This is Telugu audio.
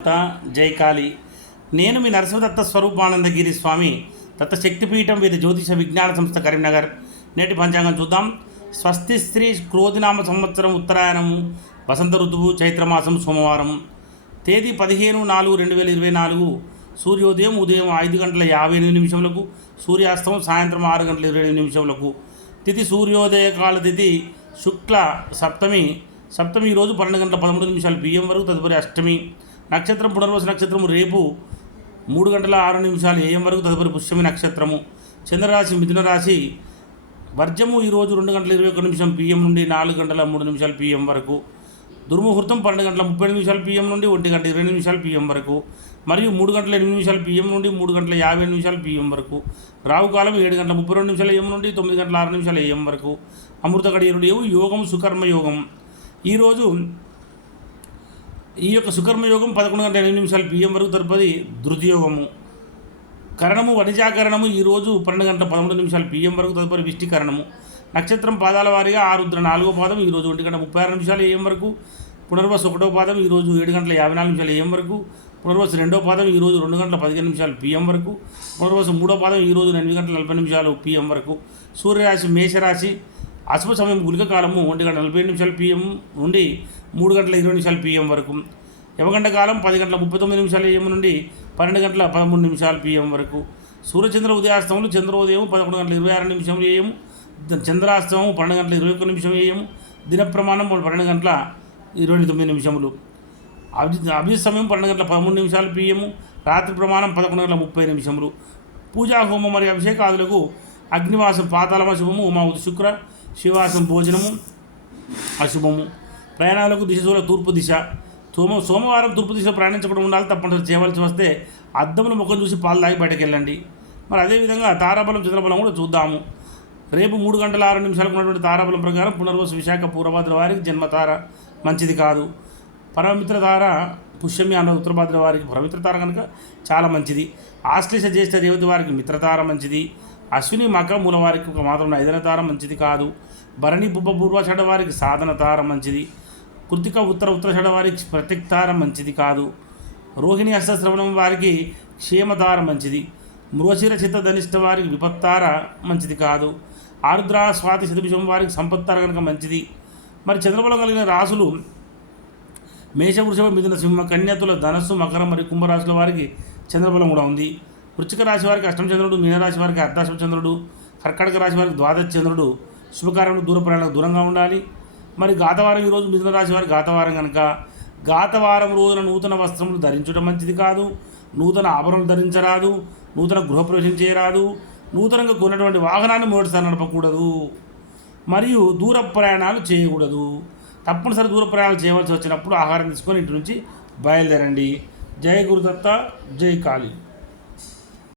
దత్త జై నేను మీ నరసింహదత్త స్వరూపానందగిరి స్వామి దత్త శక్తిపీఠం విధ జ్యోతిష విజ్ఞాన సంస్థ కరీంనగర్. నేటి పంచాంగం చూద్దాం. స్వస్తి స్త్రీ క్రోధినామ సంవత్సరం ఉత్తరాయణము వసంత ఋతువు చైత్రమాసం సోమవారం. తేదీ పదిహేను నాలుగు రెండు వేల ఇరవై నాలుగు. సూర్యోదయం ఉదయం ఐదు గంటల యాభై ఎనిమిది నిమిషములకు. సూర్యాస్తం సాయంత్రం ఆరు గంటల ఇరవై ఎనిమిది నిమిషములకు. తిథి సూర్యోదయ కాల తిథి శుక్ల సప్తమి. సప్తమి ఈరోజు పన్నెండు గంటల పదమూడు నిమిషాలు బియ్యం వరకు తదుపరి అష్టమి. నక్షత్రం పునర్వస నక్షత్రము రేపు మూడు గంటల ఆరు నిమిషాలు ఏఎం వరకు తదుపరి పుష్యమి నక్షత్రము. చంద్రరాశి మిథున రాశి వర్జము ఈరోజు రెండు గంటల ఇరవై ఒక్క నిమిషం పిఎం నుండి నాలుగు గంటల మూడు నిమిషాలు పిఎం వరకు. దుర్ముహూర్తం పన్నెండు గంటల ముప్పై నిమిషాలు పిఎం నుండి ఒంటి గంట ఇరవై నిమిషాలు పిఎం వరకు. మరియు మూడు గంటల ఎనిమిది నిమిషాలు పిఎం నుండి మూడు గంటల యాభై నిమిషాలు పిఎం వరకు. రావుకాలం ఏడు గంటల ముప్పై రెండు నిమిషాలు ఏఎం నుండి తొమ్మిది గంటల ఆరు నిమిషాలు ఏఎం వరకు. అమృత గడియరుడు యోగం సుకర్మ యోగం. ఈరోజు ఈ యొక్క సుకర్మ యోగం పదకొండు గంటల ఎనిమిది నిమిషాలు పిఎం వరకు తదుపరి ధృతియోగము. కరణము వనిజాకరణము ఈరోజు పన్నెండు గంటల పదమూడు నిమిషాలు పిఎం వరకు తదుపరి విష్టికరణము నక్షత్రం పాదాల వారీగా ఆరుద్ర నాలుగో పాదం ఈరోజు ఒంటి గంట ముప్పై ఆరు నిమిషాలు ఏఎం వరకు. పునర్వసు ఒకటో పాదం ఈరోజు ఏడు గంటల యాభై నాలుగు నిమిషాలు ఏఎం వరకు. పునర్వసు రెండో పాదం ఈరోజు రెండు గంటల పదిహేను నిమిషాలు పిఎం వరకు. పునర్వసు మూడో పాదం ఈరోజు ఎనిమిది గంటల నలభై నిమిషాలు పిఎం వరకు. సూర్యరాశి మేషరాశి అశుభ సమయం గులిక కాలము ఒంటి గంట నలభై నిమిషాలు పిఎం నుండి మూడు గంటల ఇరవై నిమిషాలు పిఎం వరకు. యమగంట కాలం పది గంటల ముప్పై తొమ్మిది నిమిషాలు ఏఎం నుండి పన్నెండు గంటల పదమూడు నిమిషాలు పిఎం వరకు. సూర్యచంద్ర ఉదయాస్తములు చంద్రోదయం పదకొండు గంటల ఇరవై ఆరు నిమిషం ఏఎం చంద్రాస్తమం పన్నెండు గంటల ఇరవై ఒక్క నిమిషం ఏఎం దిన ప్రమాణం పన్నెండు గంటల ఇరవై తొమ్మిది నిమిషములు. అభి అభిజిత్ సమయం పన్నెండు గంటల పదమూడు నిమిషాలు పిఎం రాత్రి ప్రమాణం పదకొండు గంటల ముప్పై నిమిషములు. పూజా హోమం మరియు అభిషేకాదులకు అగ్నివాసం పాతాళమ శుభము ఉమావతి శుక్ర శివాసం భోజనము అశుభము. ప్రయాణాలకు దిశ తూర్పు దిశ. సోమ సోమవారం తూర్పు దిశలో ప్రయాణించకుండా ఉండాలి తప్పనిసరి చేయవలసి వస్తే అద్దమును ముఖం చూసి పాలు తాగి బయటకు వెళ్ళండి మరి అదేవిధంగా తారాబలం చంద్రబలం కూడా చూద్దాము. రేపు మూడు గంటల ఆరు నిమిషాలకు ఉన్నటువంటి తారాబలం ప్రకారం పునర్వసు విశాఖ పూర్వభద్ర వారికి జన్మతార మంచిది కాదు. పరమిత్ర తార పుష్యమి అన్న ఉత్తరభద్ర వారికి పరమిత్ర తార కనుక చాలా మంచిది. ఆశ్లేష జ్యేష్ఠ దేవత వారికి మిత్రతార మంచిది. అశ్విని మక మూల వారికి ఒక మాత్రం ఐదన తార మంచిది కాదు. భరణి బుబ్బ పూర్వషడ వారికి సాధన తార మంచిది. కృతిక ఉత్తర ఉత్తరషడ వారికి ప్రత్యక్తారం మంచిది కాదు. రోహిణి హస్తశ్రవణం వారికి క్షేమతార మంచిది. మృగశిర చిత్త ధనిష్ట వారికి విపత్తార మంచిది కాదు. ఆరుద్ర స్వాతి శతభిషం వారికి సంపత్తార కనుక మంచిది. మరి చంద్రబలం కలిగిన రాసులు మేష వృషభ మిథున సింహ కన్యతుల ధనస్సు మకరం మరియు కుంభరాశుల వారికి చంద్రబలం కూడా ఉంది. వృచ్చిక రాశి వారికి అష్టమ చంద్రుడు మీనరాశి వారికి అర్ధాష్టమ చంద్రుడు కర్కాటక రాశి వారికి ద్వాదశ చంద్రుడు. శుభకార్యములు దూర ప్రయాణాలకు దూరంగా ఉండాలి. మరి గాతవారం ఈరోజు మిథున రాశి వారి గాతవారం కనుక గాతవారం రోజున నూతన వస్త్రములు ధరించడం మంచిది కాదు నూతన ఆభరణలు ధరించరాదు నూతన గృహప్రవేశం చేయరాదు నూతనంగా కొన్నటువంటి వాహనాన్ని మొదటిసారి నడపకూడదు మరియు దూర ప్రయాణాలు చేయకూడదు. తప్పనిసరి దూర ప్రయాణాలు చేయవలసి వచ్చినప్పుడు ఆహారం తీసుకొని ఇంటి నుంచి బయలుదేరండి. జై గురుదత్త జై కాళీ.